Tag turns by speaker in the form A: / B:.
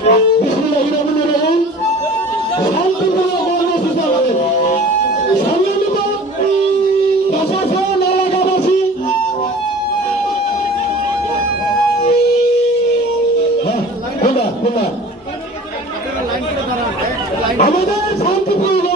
A: Okay. I'm me going